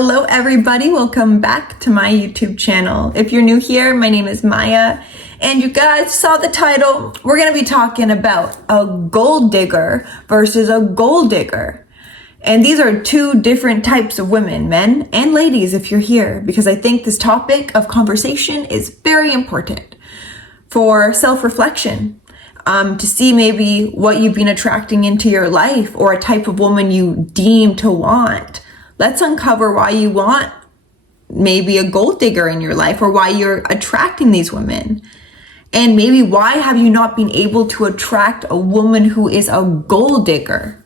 Hello everybody, welcome back to my YouTube channel. If you're new here, my name is Maya, and you guys saw the title. We're gonna be talking about a gold digger versus a gold digger. And these are two different types of women, men and ladies, if you're here, because I think this topic of conversation is very important for self-reflection. To see maybe what you've been attracting into your life or a type of woman you deem to want. Let's uncover why you want maybe a gold digger in your life or why you're attracting these women. And maybe why have you not been able to attract a woman who is a gold digger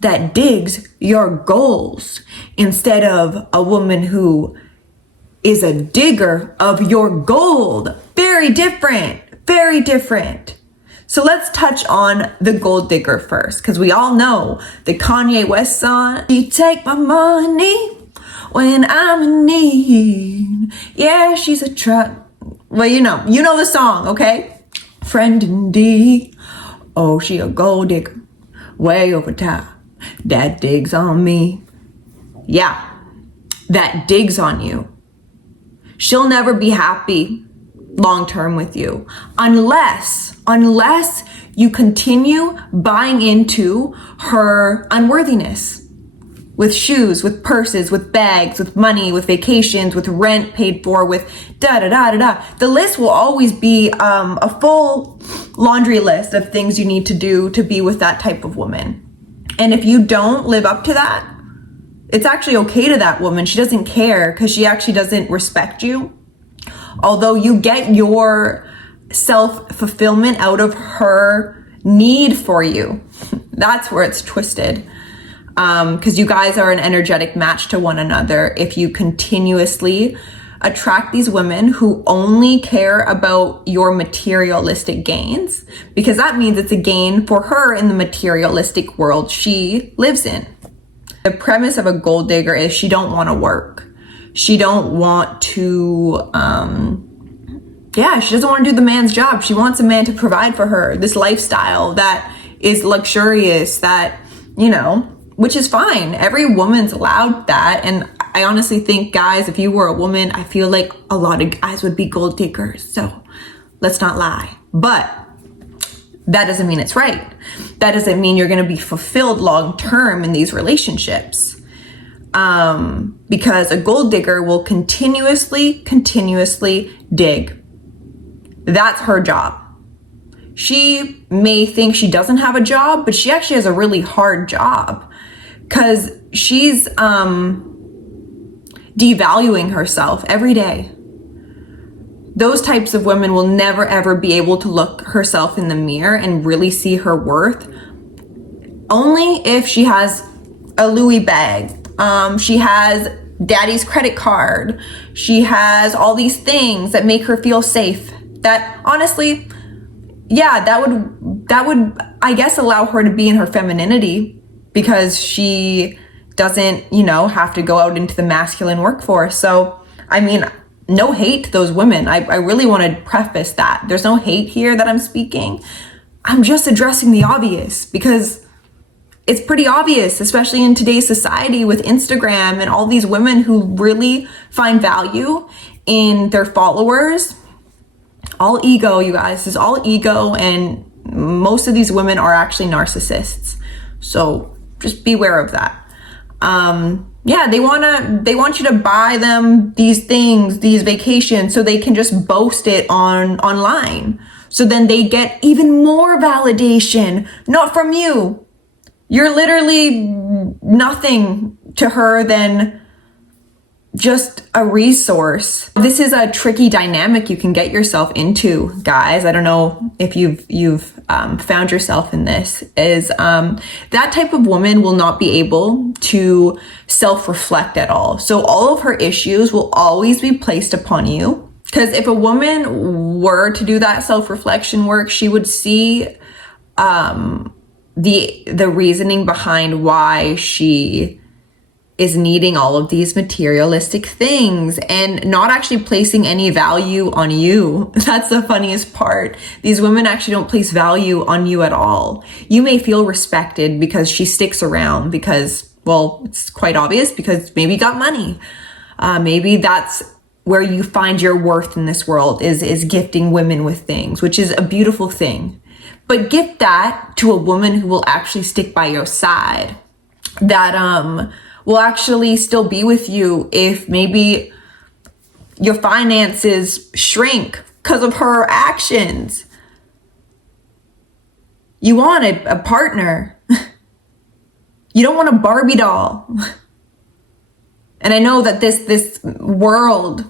that digs your goals instead of a woman who is a digger of your gold. Very different, very different. So let's touch on the gold digger first, because we all know the Kanye West song, "She take my money when I'm in need." Yeah, she's a truck. Well, you know the song, okay? Friend indeed. Oh, she a gold digger, way over top. That digs on me. Yeah, that digs on you. She'll never be happy long term with you unless you continue buying into her unworthiness with shoes, with purses, with bags, with money, with vacations, with rent paid for, with da-da-da-da-da. The list will always be a full laundry list of things you need to do to be with that type of woman. And if you don't live up to that, it's actually okay to that woman. She doesn't care because she actually doesn't respect you. Although you get your self-fulfillment out of her need for you. That's where it's twisted. Because you guys are an energetic match to one another if you continuously attract these women who only care about your materialistic gains, because that means it's a gain for her in the materialistic world she lives in. The premise of a gold digger is she don't want to work. She don't want to, she doesn't want to do the man's job. She wants a man to provide for her this lifestyle that is luxurious, that, which is fine. Every woman's allowed that. And I honestly think, guys, if you were a woman, I feel like a lot of guys would be gold diggers. So let's not lie. But that doesn't mean it's right. That doesn't mean you're going to be fulfilled long term in these relationships. Because a gold digger will continuously dig. That's her job. She may think she doesn't have a job, but she actually has a really hard job because she's devaluing herself every day. Those types of women will never ever be able to look herself in the mirror and really see her worth. Only if she has a Louis bag. She has daddy's credit card. She has all these things that make her feel safe. That honestly, that would, I guess, allow her to be in her femininity because she doesn't, have to go out into the masculine workforce. So, I mean, no hate to those women. I really want to preface that. There's no hate here that I'm speaking. I'm just addressing the obvious because it's pretty obvious, especially in today's society with Instagram and all these women who really find value in their followers. All ego, you guys. This is all ego, and most of these women are actually narcissists. So just beware of that. They want you to buy them these things, these vacations, so they can just boast it online. So then they get even more validation, not from you. You're literally nothing to her than just a resource. This is a tricky dynamic you can get yourself into, guys. I don't know if you've found yourself in this. Is that type of woman will not be able to self-reflect at all. So all of her issues will always be placed upon you. Because if a woman were to do that self-reflection work, she would see the reasoning behind why she is needing all of these materialistic things and not actually placing any value on you. That's the funniest part. These women actually don't place value on you at all. You may feel respected because she sticks around because Well, it's quite obvious because maybe you got money. Maybe that's where you find your worth in this world is gifting women with things, which is a beautiful thing. But gift that to a woman who will actually stick by your side, that will actually still be with you if maybe your finances shrink because of her actions. You want a partner. You don't want a Barbie doll. And I know that this world,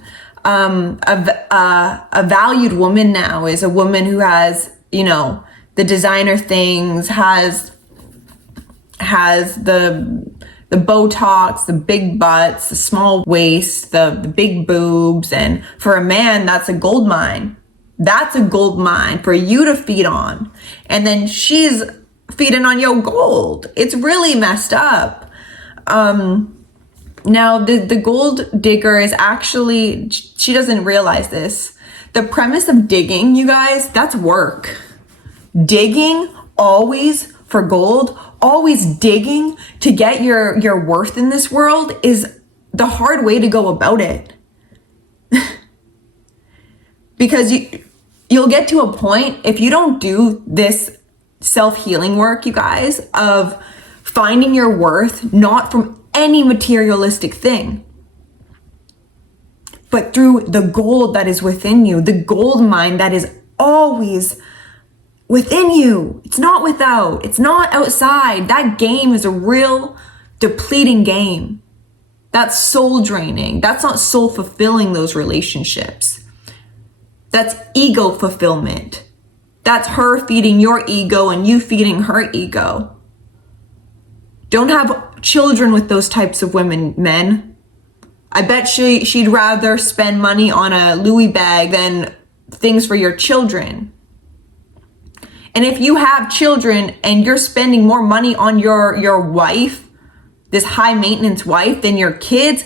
a valued woman now is a woman who has, the designer things, has the Botox, the big butts, the small waist, the big boobs. And for a man, that's a gold mine. That's a gold mine for you to feed on. And then she's feeding on your gold. It's really messed up. Now, the gold digger is actually, she doesn't realize this. The premise of digging, you guys, that's work. Digging always for gold, always digging to get your worth in this world is the hard way to go about it. Because you'll get to a point, if you don't do this self-healing work, you guys, of finding your worth, not from any materialistic thing, but through the gold that is within you, the gold mine that is always within you. It's not without, it's not outside. That game is a real depleting game. That's soul draining. That's not soul fulfilling, those relationships. That's ego fulfillment. That's her feeding your ego and you feeding her ego. Don't have children with those types of women, men. I bet she'd rather spend money on a Louis bag than things for your children. And if you have children and you're spending more money on your wife, this high maintenance wife, than your kids,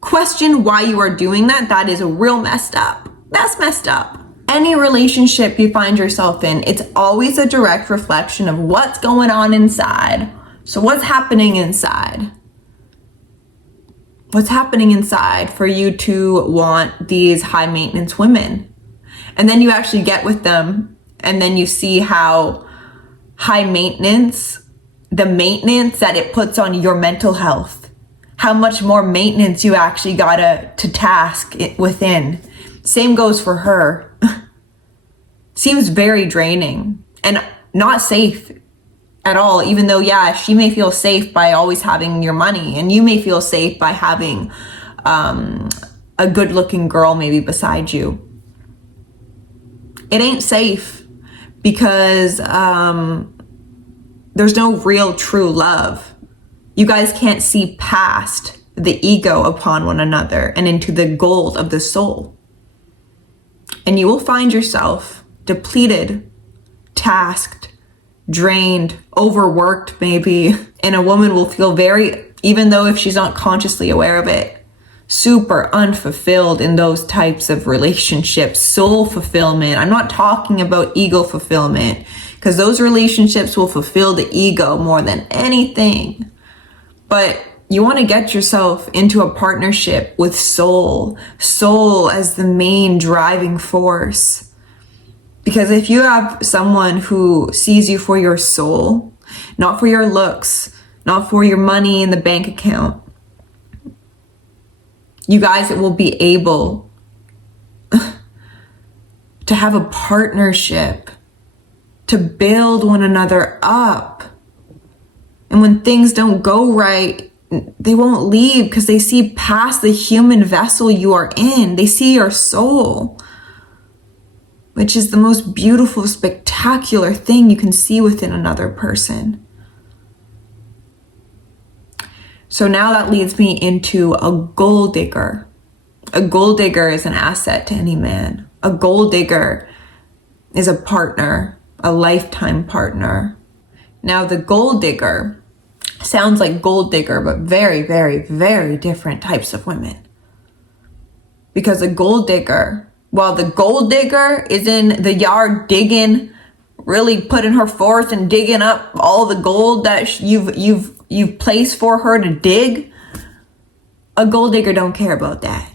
question why you are doing that. That is real messed up. That's messed up. Any relationship you find yourself in, it's always a direct reflection of what's going on inside. So what's happening inside? What's happening inside for you to want these high maintenance women? And then you actually get with them and then you see how high maintenance, the maintenance that it puts on your mental health, how much more maintenance you actually gotta to task it within. Same goes for her. Seems very draining and not safe at all, even though, yeah, she may feel safe by always having your money, and you may feel safe by having a good looking girl maybe beside you. It ain't safe because there's no real true love. You guys can't see past the ego upon one another and into the gold of the soul. And you will find yourself depleted, tasked, drained, overworked maybe. And a woman will feel very, even though if she's not consciously aware of it, super unfulfilled in those types of relationships. Soul fulfillment. I'm not talking about ego fulfillment, because those relationships will fulfill the ego more than anything. But you want to get yourself into a partnership with soul as the main driving force. Because if you have someone who sees you for your soul, not for your looks, not for your money in the bank account, you guys will be able to have a partnership, to build one another up. And when things don't go right, they won't leave because they see past the human vessel you are in. They see your soul, which is the most beautiful, spectacular thing you can see within another person. So now that leads me into a gold digger. A gold digger is an asset to any man. A gold digger is a partner, a lifetime partner. Now the gold digger sounds like gold digger, but very, very, very different types of women. Because a gold digger, while the gold digger is in the yard digging really putting her forth and digging up all the gold that you've placed for her to dig. A gold digger don't care about that.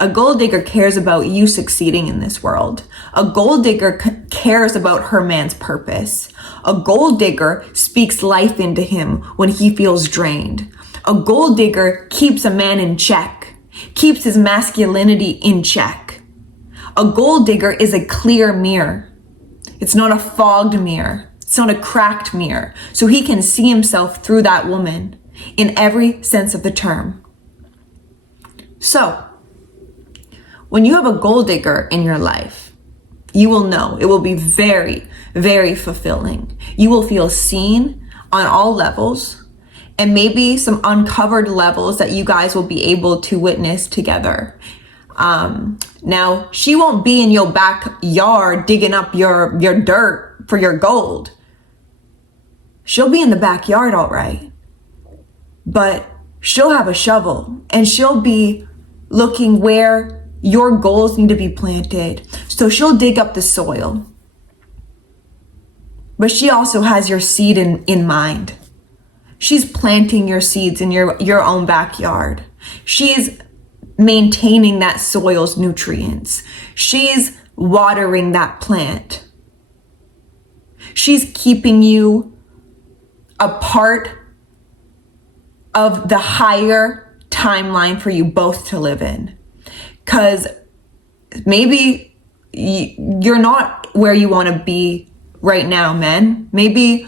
A gold digger cares about you succeeding in this world. A gold digger cares about her man's purpose. A gold digger speaks life into him when he feels drained. A gold digger keeps a man in check, keeps his masculinity in check. A gold digger is a clear mirror. It's not a fogged mirror. It's not a cracked mirror. So he can see himself through that woman in every sense of the term. So, when you have a gold digger in your life, you will know it will be very, very fulfilling. You will feel seen on all levels, and maybe some uncovered levels that you guys will be able to witness together. Now, she won't be in your backyard digging up your dirt for your gold. She'll be in the backyard, all right. But she'll have a shovel, and she'll be looking where your goals need to be planted. So she'll dig up the soil. But she also has your seed in mind. She's planting your seeds in your own backyard. She's maintaining that soil's nutrients. She's watering that plant. She's keeping you a part of the higher timeline for you both to live in. Because maybe you're not where you want to be right now, men. Maybe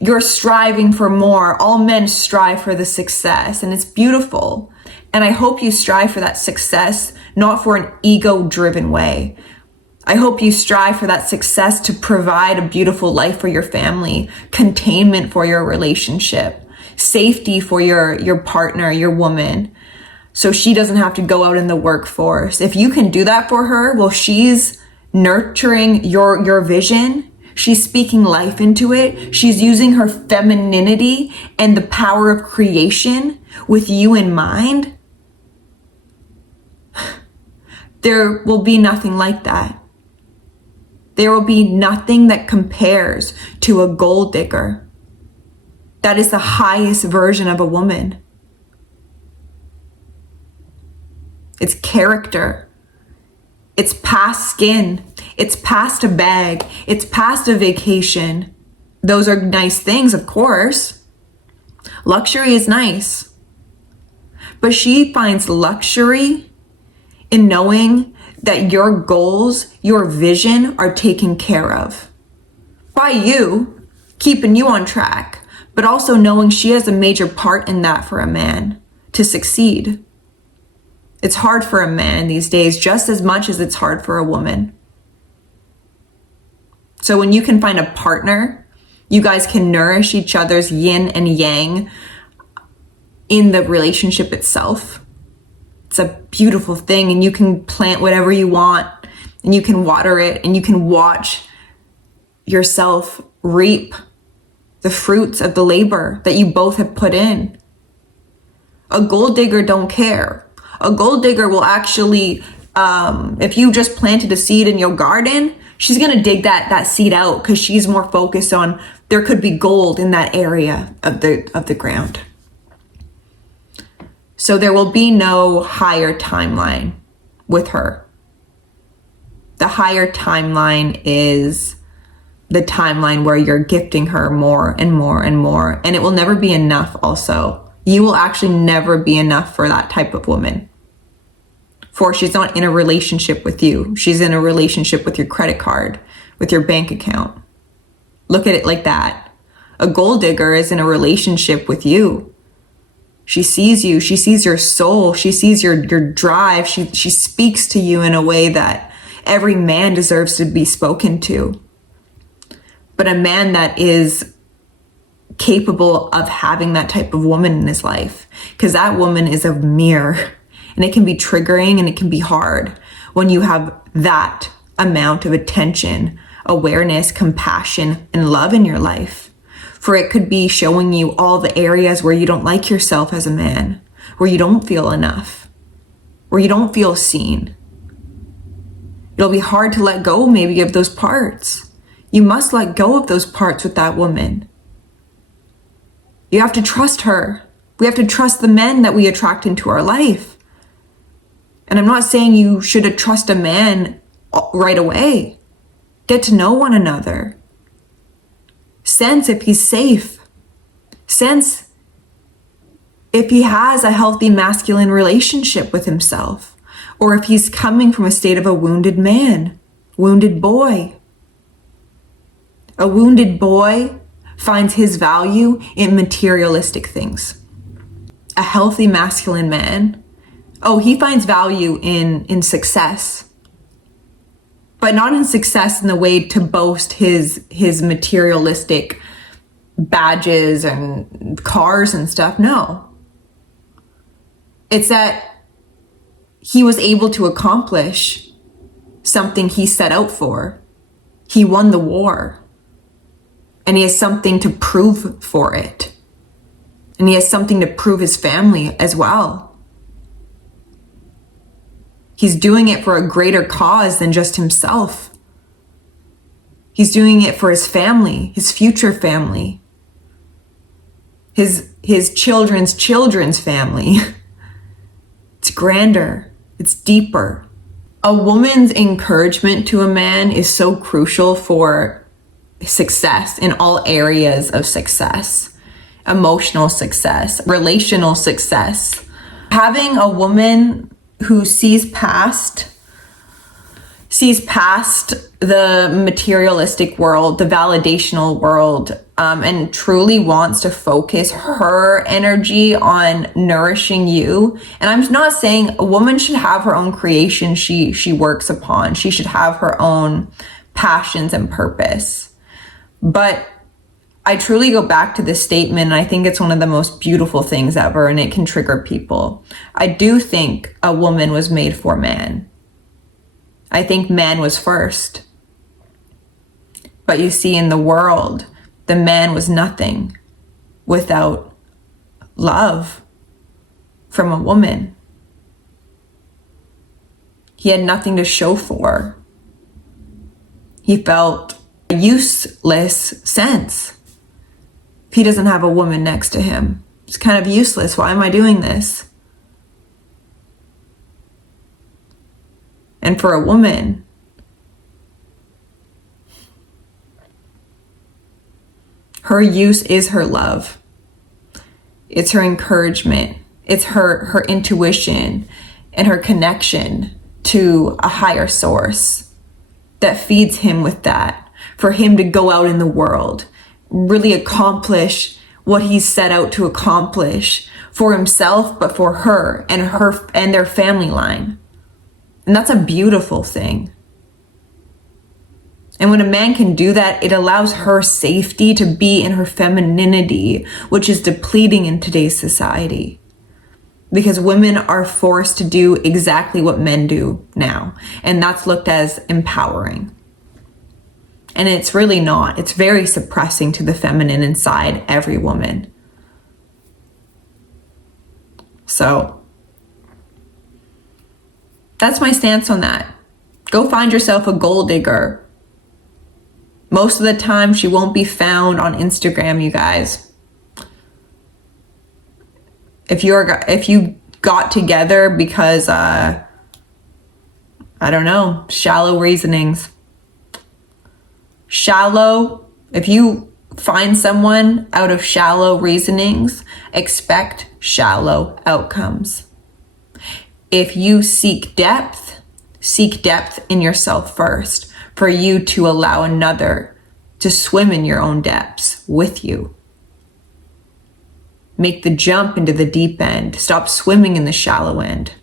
you're striving for more. All men strive for the success, and it's beautiful. And I hope you strive for that success, not for an ego-driven way. I hope you strive for that success to provide a beautiful life for your family, containment for your relationship, safety for your partner, your woman, so she doesn't have to go out in the workforce. If you can do that for her, well, she's nurturing your vision. She's speaking life into it. She's using her femininity and the power of creation with you in mind. There will be nothing like that. There will be nothing that compares to a gold digger. That is the highest version of a woman. It's character. It's past skin. It's past a bag. It's past a vacation. Those are nice things, of course. Luxury is nice. But she finds luxury in knowing that your goals, your vision are taken care of by you, keeping you on track, but also knowing she has a major part in that for a man to succeed. It's hard for a man these days just as much as it's hard for a woman. So when you can find a partner, you guys can nourish each other's yin and yang in the relationship itself. It's a beautiful thing, and you can plant whatever you want, and you can water it, and you can watch yourself reap the fruits of the labor that you both have put in. A gold digger don't care. A gold digger will actually, if you just planted a seed in your garden, she's going to dig that seed out because she's more focused on there could be gold in that area of the ground. So there will be no higher timeline with her. The higher timeline is the timeline where you're gifting her more and more and more, and it will never be enough also. You will actually never be enough for that type of woman. For she's not in a relationship with you. She's in a relationship with your credit card, with your bank account. Look at it like that. A gold digger is in a relationship with you. She sees you. She sees your soul. She sees your drive. She speaks to you in a way that every man deserves to be spoken to. But a man that is capable of having that type of woman in his life, because that woman is a mirror. And it can be triggering and it can be hard when you have that amount of attention, awareness, compassion, and love in your life. For it could be showing you all the areas where you don't like yourself as a man, where you don't feel enough, where you don't feel seen. It'll be hard to let go maybe of those parts. You must let go of those parts with that woman. You have to trust her. We have to trust the men that we attract into our life. And I'm not saying you should trust a man right away. Get to know one another. Sense if he's safe. Sense if he has a healthy masculine relationship with himself, or if he's coming from a state of a wounded man, wounded boy. A wounded boy finds his value in materialistic things. A healthy masculine man, he finds value in success, but not in success in the way to boast his materialistic badges and cars and stuff. No. It's that he was able to accomplish something he set out for. He won the war. And he has something to prove for it. And he has something to prove his family as well. He's doing it for a greater cause than just himself. He's doing it for his family, his future family, his children's children's family. It's grander. It's deeper. A woman's encouragement to a man is so crucial for success in all areas of success. Emotional success, relational success. Having a woman who sees past the materialistic world, the validational world, and truly wants to focus her energy on nourishing you. And I'm not saying a woman should have her own creation she works upon. She should have her own passions and purpose. But I truly go back to this statement, and I think it's one of the most beautiful things ever, and it can trigger people. I do think a woman was made for man. I think man was first. But you see, in the world, the man was nothing without love from a woman. He had nothing to show for. He felt a useless sense. If he doesn't have a woman next to him, it's kind of useless. Why am I doing this? And for a woman, her use is her love. It's her encouragement. It's her intuition and her connection to a higher source that feeds him with that, for him to go out in the world, really accomplish what he's set out to accomplish for himself, but for her and their family line. And that's a beautiful thing. And when a man can do that, it allows her safety to be in her femininity, which is depleting in today's society. Because women are forced to do exactly what men do now. And that's looked as empowering. And it's really not. It's very suppressing to the feminine inside every woman. So that's my stance on that. Go find yourself a gold digger. Most of the time, she won't be found on Instagram, you guys. If you got together because, I don't know, shallow reasonings. If you find someone out of shallow reasonings, expect shallow outcomes. If you seek depth in yourself first, for you to allow another to swim in your own depths with you. Make the jump into the deep end. Stop swimming in the shallow end.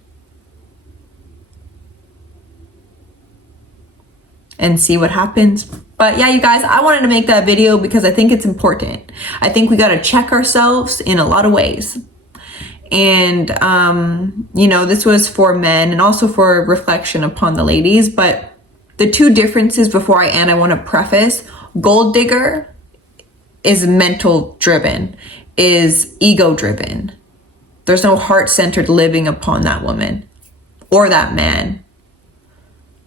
And see what happens. But yeah, you guys, I wanted to make that video because I think it's important. I think we got to check ourselves in a lot of ways. And, this was for men and also for reflection upon the ladies. But the two differences before I end, I want to preface, gold digger is mental driven, is ego driven. There's no heart-centered living upon that woman or that man.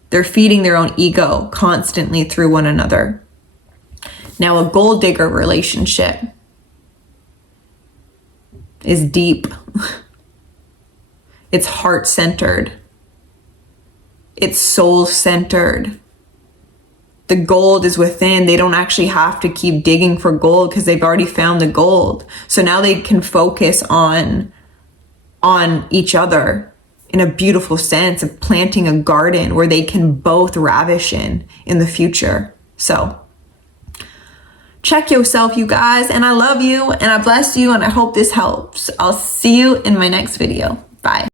They're feeding their own ego constantly through one another. Now, a gold digger relationship is deep. It's heart-centered. It's soul-centered. The gold is within. They don't actually have to keep digging for gold because they've already found the gold. So now they can focus on each other in a beautiful sense of planting a garden where they can both ravish in the future. So check yourself, you guys, and I love you and I bless you and I hope this helps. I'll see you in my next video. Bye.